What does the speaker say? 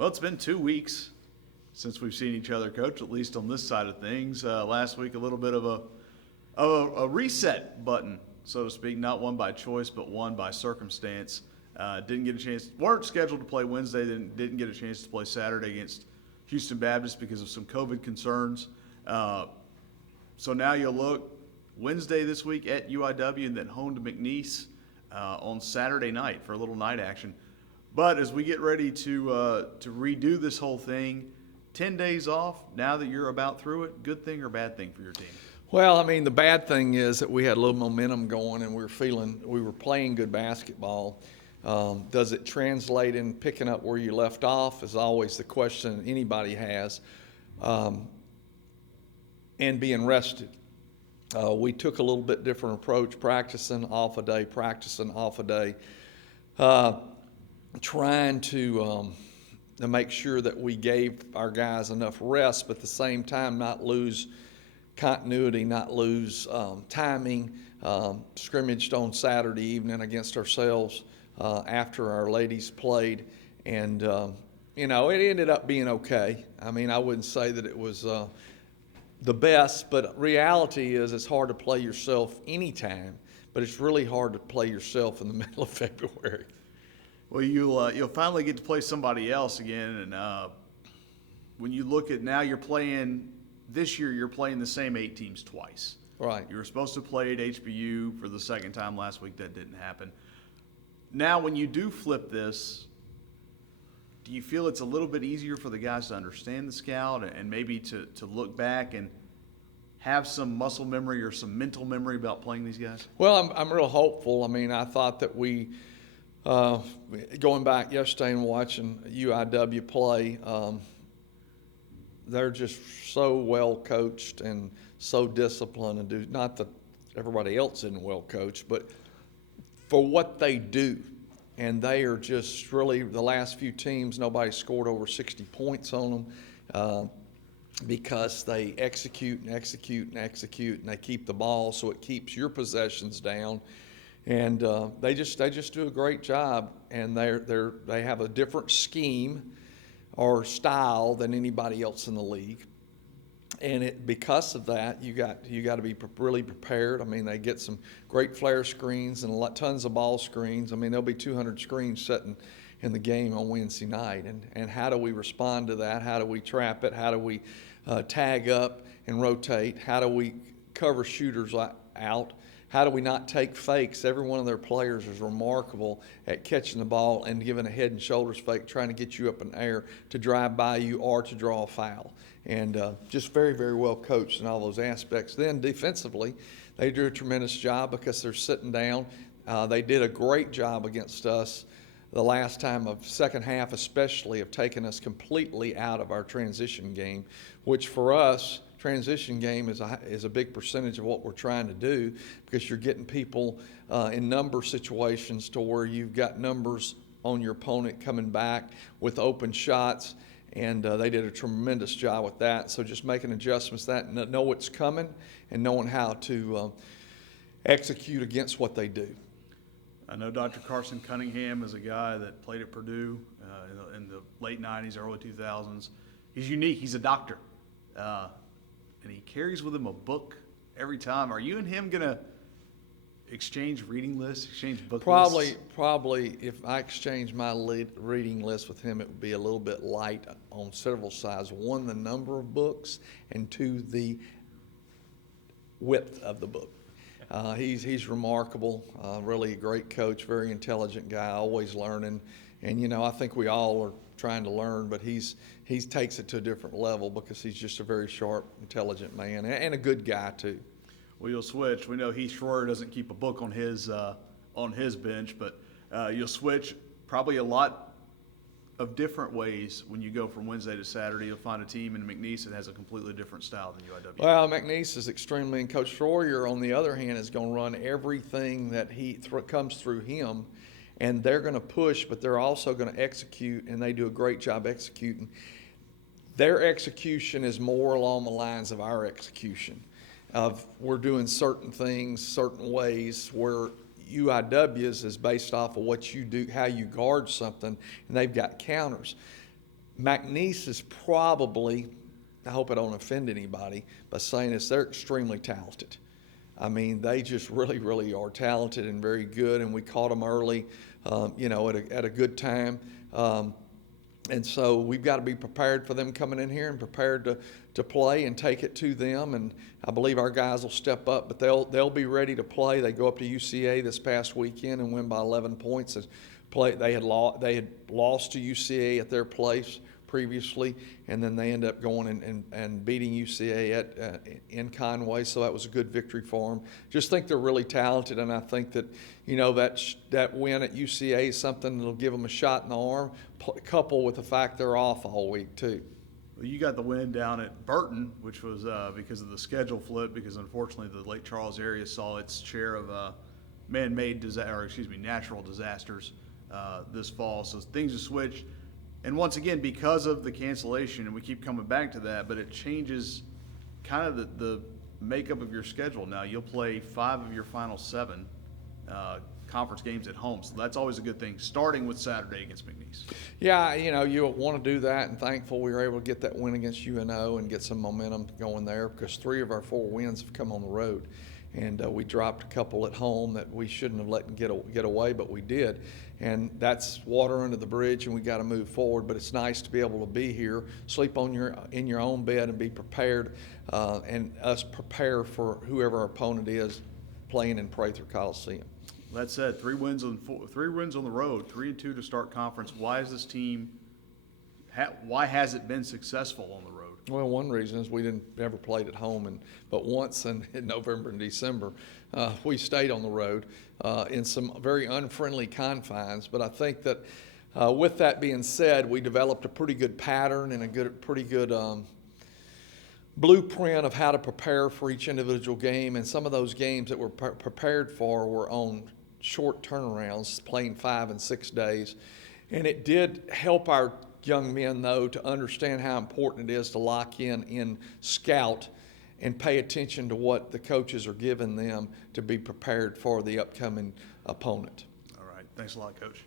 Well, it's been 2 weeks since we've seen each other, Coach, at least on this side of things. Last week, a little bit of a reset button, so to speak, not one by choice, but one by circumstance. Didn't get a chance, weren't scheduled to play Wednesday, didn't get a chance to play Saturday against Houston Baptist because of some COVID concerns. So now you'll look Wednesday this week at UIW and then home to McNeese on Saturday night for a little night action. But as we get ready to redo this whole thing, 10 days off, now that you're about through it, good thing or bad thing for your team? Well, I mean, the bad thing is that we had a little momentum going and we were playing good basketball. Does it translate in picking up where you left off is always the question anybody has. And being rested. We took a little bit different approach, practicing off a day, trying to make sure that we gave our guys enough rest, but at the same time not lose continuity, not lose timing. Scrimmaged on Saturday evening against ourselves after our ladies played, and it ended up being okay. I mean, I wouldn't say that it was the best, but reality is it's hard to play yourself anytime, but it's really hard to play yourself in the middle of February. Well, you'll finally get to play somebody else again, and when you look at now, you're playing the same 8 teams twice. Right. You were supposed to play at HBU for the second time last week. That didn't happen. Now, when you do flip this, do you feel it's a little bit easier for the guys to understand the scout and maybe to look back and have some muscle memory or some mental memory about playing these guys? Well, I'm real hopeful. I mean, I thought that we, going back yesterday and watching UIW play, they're just so well coached and so disciplined, and not that everybody else isn't well coached, but for what they do. And they are just really, the last few teams, nobody scored over 60 points on them because they execute, and they keep the ball, so it keeps your possessions down. And they just do a great job, and they have a different scheme or style than anybody else in the league. And because of that, you got to be really prepared. I mean, they get some great flare screens and tons of ball screens. I mean, there'll be 200 screens sitting in the game on Wednesday night. And how do we respond to that? How do we trap it? How do we tag up and rotate? How do we cover shooters out? How do we not take fakes? Every one of their players is remarkable at catching the ball and giving a head and shoulders fake, trying to get you up in the air to drive by you or to draw a foul. And just very, very well coached in all those aspects. Then defensively, they do a tremendous job because they're sitting down. They did a great job against us the last time, of second half especially, of taking us completely out of our transition game, which for us, transition game is a big percentage of what we're trying to do, because you're getting people in number situations to where you've got numbers on your opponent coming back with open shots. And they did a tremendous job with that. So just making adjustments to that, know what's coming, and knowing how to execute against what they do. I know Dr. Carson Cunningham is a guy that played at Purdue in the late 90s, early 2000s. He's unique. He's a doctor. And he carries with him a book every time. Are you and him going to exchange reading lists, exchange book lists? Probably if I exchange my reading list with him, it would be a little bit light on several sides. One, the number of books, and two, the width of the book. He's remarkable, really a great coach, very intelligent guy, always learning. And, I think we all are trying to learn, but he takes it to a different level because he's just a very sharp, intelligent man and a good guy too. Well, you'll switch. We know Heath Schroeder doesn't keep a book on his bench, but you'll switch probably a lot of different ways when you go from Wednesday to Saturday. You'll find a team in McNeese that has a completely different style than UIW. Well, McNeese is extremely, and Coach Schroeder, on the other hand, is going to run everything that comes through him, and they're going to push, but they're also going to execute, and they do a great job executing. Their execution is more along the lines of our execution. We're doing certain things, certain ways, where UIW's is based off of what you do, how you guard something, and they've got counters. McNeese is probably, I hope I don't offend anybody by saying this, they're extremely talented. I mean, they just really, really are talented and very good, and we caught them early, at a good time. And so we've got to be prepared for them coming in here and prepared to play and take it to them. And I believe our guys will step up, but they'll be ready to play. They go up to UCA this past weekend and win by 11 points. They had lost to UCA at their place previously, and then they end up going and beating UCA in Conway, so that was a good victory for them. Just think they're really talented, and I think that that win at UCA is something that'll give them a shot in the arm, coupled with the fact they're off all week too. Well, you got the win down at Burton, which was because of the schedule flip, because unfortunately the Lake Charles area saw its share of natural disasters this fall, so things have switched. And once again, because of the cancellation, and we keep coming back to that, but it changes kind of the makeup of your schedule. Now you'll play 5 of your final 7 conference games at home, so that's always a good thing, starting with Saturday against McNeese. Yeah, you want to do that, and thankful we were able to get that win against UNO and get some momentum going there, because 3 of our 4 wins have come on the road. And we dropped a couple at home that we shouldn't have let get away, but we did. And that's water under the bridge, and we got to move forward. But it's nice to be able to be here, sleep in your own bed, and be prepared, and us prepare for whoever our opponent is playing in Prather Coliseum. That said, 3 wins on the road, 3-2 to start conference. Why is this team? Why has it been successful on the road? Well, one reason is we never played at home, but once in November and December, we stayed on the road in some very unfriendly confines. But I think that with that being said, we developed a pretty good pattern and a pretty good blueprint of how to prepare for each individual game. And some of those games that we're prepared for were on short turnarounds, playing 5 and 6 days. And it did help our young men, though, to understand how important it is to lock in scout and pay attention to what the coaches are giving them to be prepared for the upcoming opponent. All right. Thanks a lot, Coach.